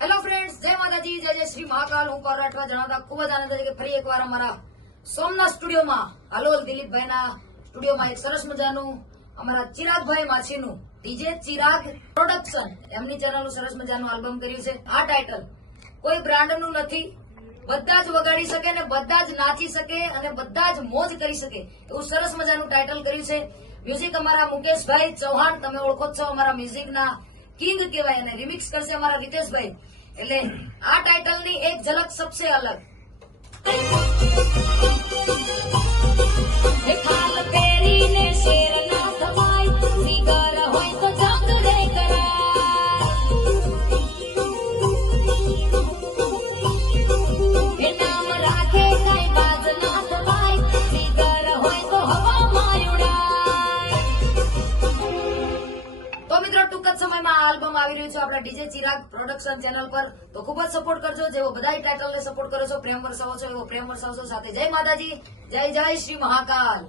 Hello friends, જય માતાજી, જય જય શ્રી મહાકાલ. હું પર રાઠવા જણાવતા ખૂબ જ આનંદ છે કે ફરી એકવાર અમારા સોમનાથ સ્ટુડિયોમાં હાલોલ દિલીપભાઈના સ્ટુડિયોમાં એક સરસ મજાનું અમારા ચિરાગભાઈ માછીનું ડીજે ચિરાગ પ્રોડક્શન એમની ચેનલનું સરસ મજાનું આલ્બમ કર્યું છે. આ ટાઇટલ કોઈ બ્રાન્ડનું નથી, બધા જ વગાડી શકે ને બધા જ નાચી શકે અને બધા જ મોજ કરી શકે એવું સરસ મજાનું ટાઇટલ કર્યું છે. મ્યુઝિક અમારા મુકેશભાઈ ચૌહાણ, તમે ઓળખો છો, અમારા મ્યુઝિકના કિંગ કહેવાય, અને રિમિક્સ કરશે અમારા રીતેશભાઈ. એટલે આ ટાઇટલની એક ઝલક સબસે અલગ. ખાલ પહેરીને શેર ના થવાય, જીગર હોય તો જંગ રે કરાય. એ નામ રાખે કઈ બાજ ના થવાય, જીગર હોય તો હવામાં ઉડાય. તો મિત્રો, ટૂંક જ સમયમાં આ આલ્બમ આવી રહ્યું છે આપણા ડીજે ચિરાગ પ્રોડક્શન ચેનલ પર. તો ખૂબ જ સપોર્ટ કરજો. જેવો બધા ટાઇટલને સપોર્ટ કરો છો, પ્રેમ વરસાવો છો, એવો પ્રેમ વરસાવશો. સાથે જય માતાજી, જય જય શ્રી મહાકાલ.